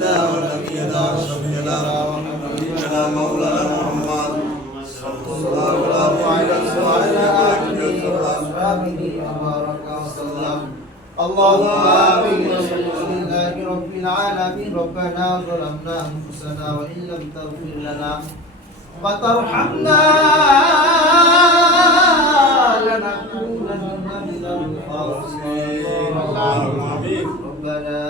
ونبينا وشفيعنا ونبينا مولانا محمد صلى الله عليه وعلى آله وصحبه وبارك وسلم. اللهم آمين. الحمد لله رب العالمين. ربنا ظلمنا أنفسنا وإن لم تغفر لنا وترحمنا لنكونن من الخاسرين. ربنا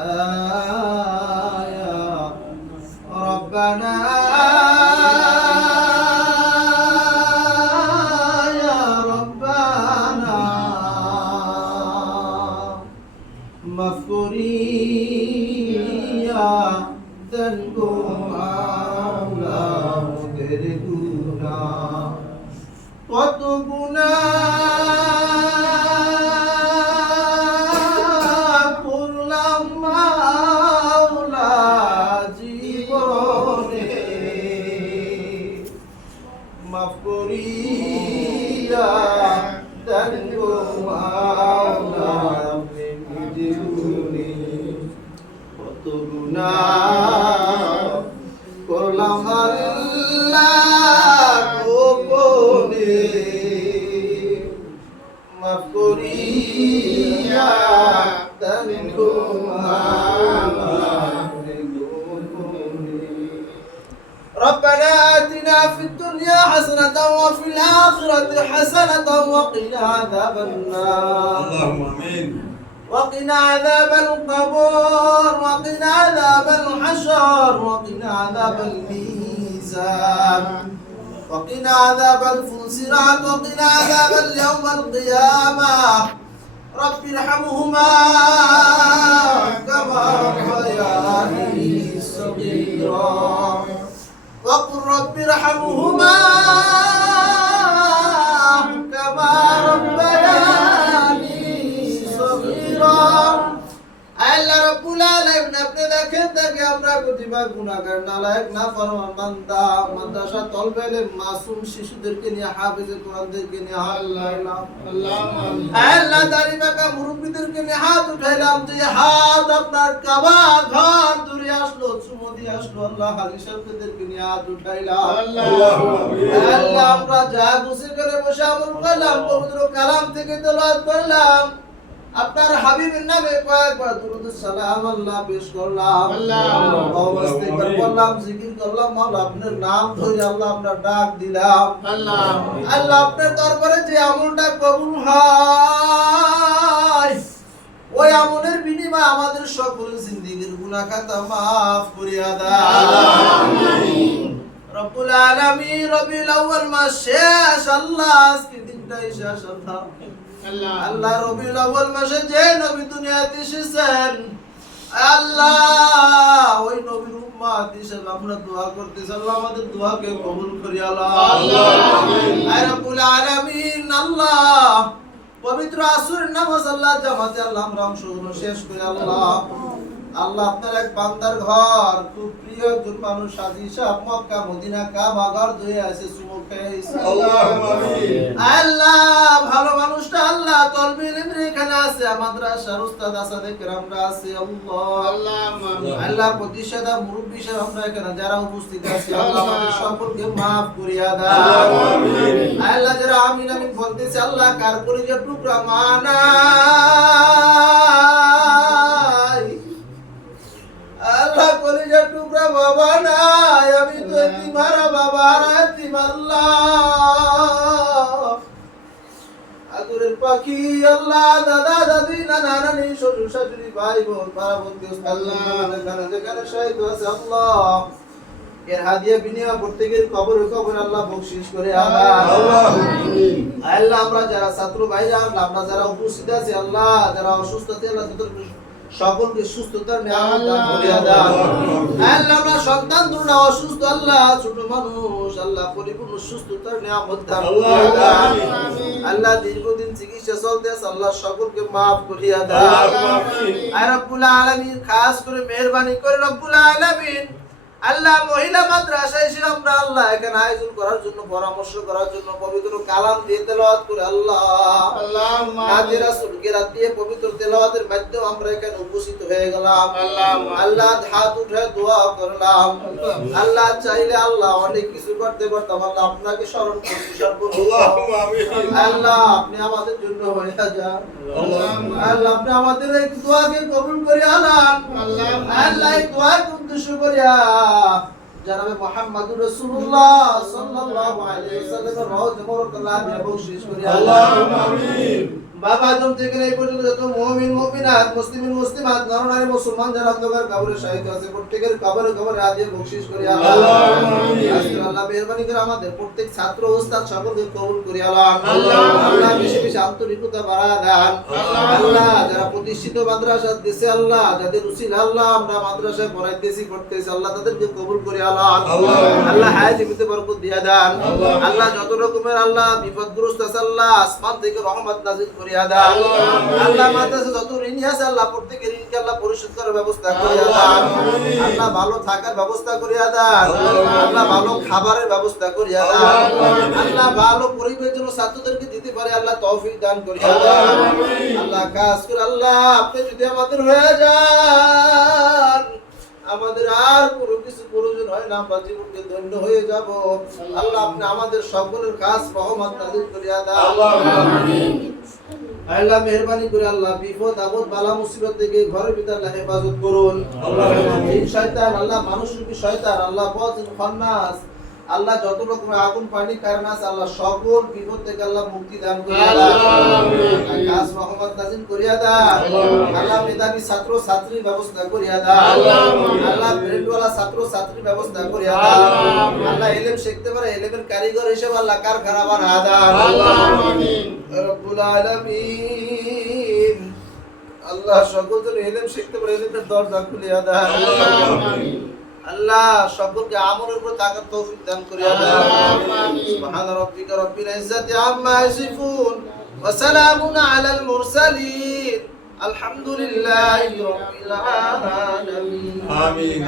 يا ربنا مغفوريا ذنبهم أولى مدركونا وتبنا মাফ করিয়া দেন গো মাওলা জীবনে কত গুনাহ করলাম আল্লাহ গোপনে মাফ করিয়া দেন গো মাওলা ربنا آتنا في الدنيا حسنة وفي الآخرة حسنة وقنا عذاب النار. اللهم آمين. وقنا عذاب القبور وقنا عذاب الحشر وقنا عذاب الميزان وقنا عذاب الفنصرات وقنا عذاب اليوم القيامة. رب ارحمهما كما ربياني صغيرا وقل رب ارحمهما كما ربياني صغيرا. আল্লাহ রাব্বুল আলামিন আপনি দেখেন দেখে আমরা প্রতিভা গুনাহগার নালায়েক নাফরমান বান্দা মাদ্রাসা তলবে ইলম মাসুম শিশুদেরকে নিয়ে হাফেজে কোরআনদেরকে নিয়ে আল্লাহ দাড়ি বাঁকা মুরব্বিদেরকে নিয়ে হাত উঠাইলাম যে হাত আপনার কাবা ঘর দূরে আসলো চুমো দিয়ে আসলো আল্লাহ হাজি সাহেবদেরকে নিয়ে হাত উঠাইলাম আল্লাহ আমরা যা বসে করে বসে আমল করলাম পবিত্র কালাম থেকে তেলাওয়াত করলাম আপনার হাবিবের নামে কয়েকবার দুরূদ সালাম আল্লাহ পেশ করলাম আল্লাহ ইস্তিগফার করলাম জিকির করলাম মাওলা আপনার নাম ধরে আল্লাহ আমরা ডাক দিলাম আল্লাহ আপনার দরবারে যে আমলটা কবুল হয় ওই আমলের বিনিময়ে আমাদের সকল জিন্দেগীর গুনাহ খাতা maaf করিয়া দাও আমিন। রব্বুল আলামিন রবিউল আউয়াল মাস শেষ আল্লাহ আজকে দিনটাই শেষ আল্লাহ রবিউল আউয়াল মাসে যে নবী দুনিয়াতে এসেছেন আল্লাহ ওই নবীর উম্মত হিসেবে আমরা দোয়া করতেছি আল্লাহ আমাদের দোয়াকে কবুল করিয়া আল্লাহ আমিন। আয় রব্বুল আলামিন আল্লাহ পবিত্র আসরের নামাজ আল্লাহ জামাতে আল্লাহ আমরা অংশগ্রহণ শেষ করে আল্লাহ আল্লাহ আপনার এক বান্দার ঘর খুব প্রিয় একজন মানুষ হাজী সাহেব মক্কা মদিনা কাবা ঘর ধুয়ে আছে চুমুক খাইছে আল্লাহুম্মা আমিন। আল্লাহ ভালো মানুষটা আল্লাহ তলবে ইলমের এখানে আছে মাদ্রাসার উস্তাদ আসাদে কেরামরা আছে আল্লাহ আল্লাহ প্রতিষ্ঠাতা মুরব্বি সাহেব আমরা এখানে যারা উপস্থিত আছি আল্লাহ আমাদের সকলকে maaf করিয়া দাও আল্লাহ যারা আমিন আমিন বলতেছে আল্লাহ কার কলিজার টুকরা মানা আল্লাহ কলিজার টুকরা বাবা নাই আমি তো তোমারা বাবা রাতিম আল্লাহ আদরের পাখি আল্লাহ দাদা দাদি নানা নানি শ্বশুর শাশুড়ি ভাই বোন পাড়া প্রতিবেশী আল্লাহ যেখানে শহীদ আছে আল্লাহ এর হাদিয়া বিনিময় প্রত্যেকের কবরে কবরে আল্লাহ বকশিশ করে আল্লাহ আমরা যারা ছাত্র ভাইরা আমরা যারা উপস্থিত আছি আল্লাহ যারা অসুস্থ আছে আল্লাহ সকলকে সুস্থতার নিয়ামত দান করিয়া দাও আল্লাহ আমরা সন্তান দুর্না অসুস্থ আল্লাহ ছোট মানুষ আল্লাহ পরিপূর্ণ সুস্থতার নিয়ামত দান করিয়া দাও আল্লাহ দীর্ঘদিন চিকিৎসা চলতেছে আল্লাহ সকলকে maaf করিয়া দাও আয় রব্বুল আলামিন খাস করে মেহেরবানি করে রব্বুল আলামিন আল্লাহ মহিলা মাদ্রাসায় এসে আমরা আল্লাহ এখানে আয়োজন করার জন্য পরামর্শ করার জন্য পবিত্র কালাম দিয়ে তেলাওয়াত করে আল্লাহ কাজী রাসূল কিরাত দিয়ে পবিত্র তেলাওয়াতের মাধ্যমে আমরা এখানে উপস্থিত হয়ে গেলাম আল্লাহ হাত উঠে দোয়া করলাম আল্লাহ চাইলে আল্লাহ অনেক কিছু করতে পারতাম আল্লাহ আপনাকে স্মরণ করছি আল্লাহ আপনি আমাদের জন্য হয়ে যান আল্লাহ আপনি আমাদের এই দোয়াকে কবুল করে আলান আল্লাহ এই দোয়াকে উদ্দেশ্য করিয়া জনাবে মুহাম্মদুর রাসূলুল্লাহ সাল্লাল্লাহু আলাইহি ওয়াসাল্লামের রওজ মুবারকাল্লাহ দিয়ে বখশিশ করি আল্লাহুম্মা আমিন বাবা আদম থেকে এই পর্যন্ত যত মুমিন মুমিনাত মুসলিমিন মুসলিমাত নরনারী মুসলমান যারা অন্ধকার কবরে শাহিদ আছে প্রত্যেকের কবরে কবরে আদিয়ে বখশিশ করি আল্লাহুম্মা আমিন আল্লাহ মেহেরবানি করে আমাদের প্রত্যেক ছাত্র ওস্তাদ সকলকে কবুল করি আল্লাহ বেশি বেশি আন্তরিকতা বাড়া দেন আল্লাহ যারা প্রতিষ্ঠিত মাদ্রাসা দিছে আল্লাহ যাদের উসিলা আল্লাহ আমরা মাদ্রাসায় পড়াইতেছি পড়তেছি আল্লাহ তাদেরকে কবুল করি আল্লাহ হায়াত জীবিতে বরকত দিয়া দেন আল্লাহ যত রকমের আল্লাহ বিপদগ্রস্ত আছে আল্লাহ আসমান থেকে রহমত নাযিল করিয়া দেন আল্লাহ মাদ্রাসা যত ঋণ আছে আল্লাহ প্রত্যেকের ঋণকে আল্লাহ পরিশোধ করার ব্যবস্থা করিয়া দেন আল্লাহ ভালো থাকার ব্যবস্থা করিয়া দেন আল্লাহ ভালো খাবারের ব্যবস্থা করিয়া দেন আল্লাহ ভালো পরিবেশ যেন ছাত্রদেরকে দিতে পারে আল্লাহ তৌফিক দান করিয়া দেন আল্লাহ কাজ করে আল্লাহ আপনি যদি আমাদের হয়ে যান আমাদের আর কোনো কিছু প্রয়োজন হয় না আমরা জীবনকে ধন্য হয়ে যাব আল্লাহ আপনি আমাদের সকলের কাজ রহমত নাযিল করিয়া দেন আমিন আল্লাহ মেহেরবানি করে আল্লাহ বিপদ আপদ বালা মুসিবত থেকে ঘরের ভিতর আল্লাহ হেফাজত করুন এই শয়তান আল্লাহ মানুষরূপী শয়তান আল্লাহ বাজিল খান্নাস আল্লাহ যত রকমের আগুন পানি কারণ আছে আল্লাহ সকল বিপদ থেকে আল্লাহ মুক্তি দান করিয়া দেন আকাশ রহমত নাযিল করিয়া দেন আল্লাহ মেধাবী ছাত্র ছাত্রীর ব্যবস্থা করিয়া দেন আল্লাহ ব্রেনওয়ালা ছাত্র ছাত্রীর ব্যবস্থা করিয়া দেন আল্লাহ ইলম শিখতে পারে ইলমের কারিগর হিসেবে আল্লাহ কারখানা বানা দেন আমিন রব্বুল আলামিন আল্লাহ সকল জন ইলম শিখতে পারে ইলমের দরজা খুলিয়া দেন আমিন আল্লাহ সকলকে আমলের উপর তাকাত তৌফিক দান করিয়া দেন আমিন সুবহান রাব্বিকা রাব্বিল ইজ্জাতি আম্মা ইয়াসিফুন ওয়া সালামুন আলাল মুরসালিন আলহামদুলিল্লাহি রাব্বিল আলামিন আমিন